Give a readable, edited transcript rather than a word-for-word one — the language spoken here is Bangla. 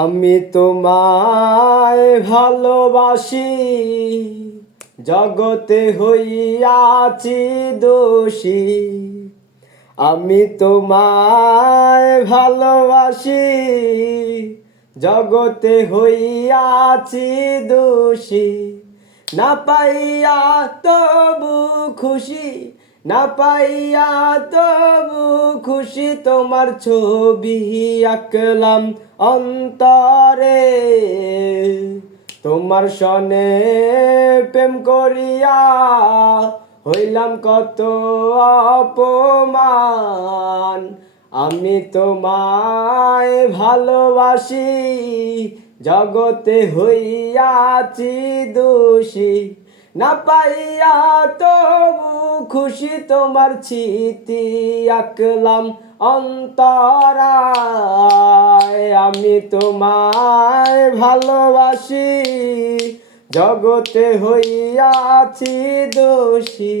আমি তোমায় ভালোবাসি, জগতে হইয়াছি দোষী। আমি তোমায় ভালোবাসি, জগতে হইয়াছি দোষী। না পাইয়া তবু খুশি, না পাইয়া তবু খুশি, তোমার ছবি আঁকলাম অন্তরে। তোমার সনে প্রেম করিয়া হইলাম কত অপমান। আমি তোমায় ভালোবাসি, জগতে হইয়াছি দোষী। না পাইয়া তবু খুশি, তোমার স্মৃতি আঁকলাম অন্তরায়। আমি তোমায় ভালোবাসি, জগতে হইয়াছি দোষী।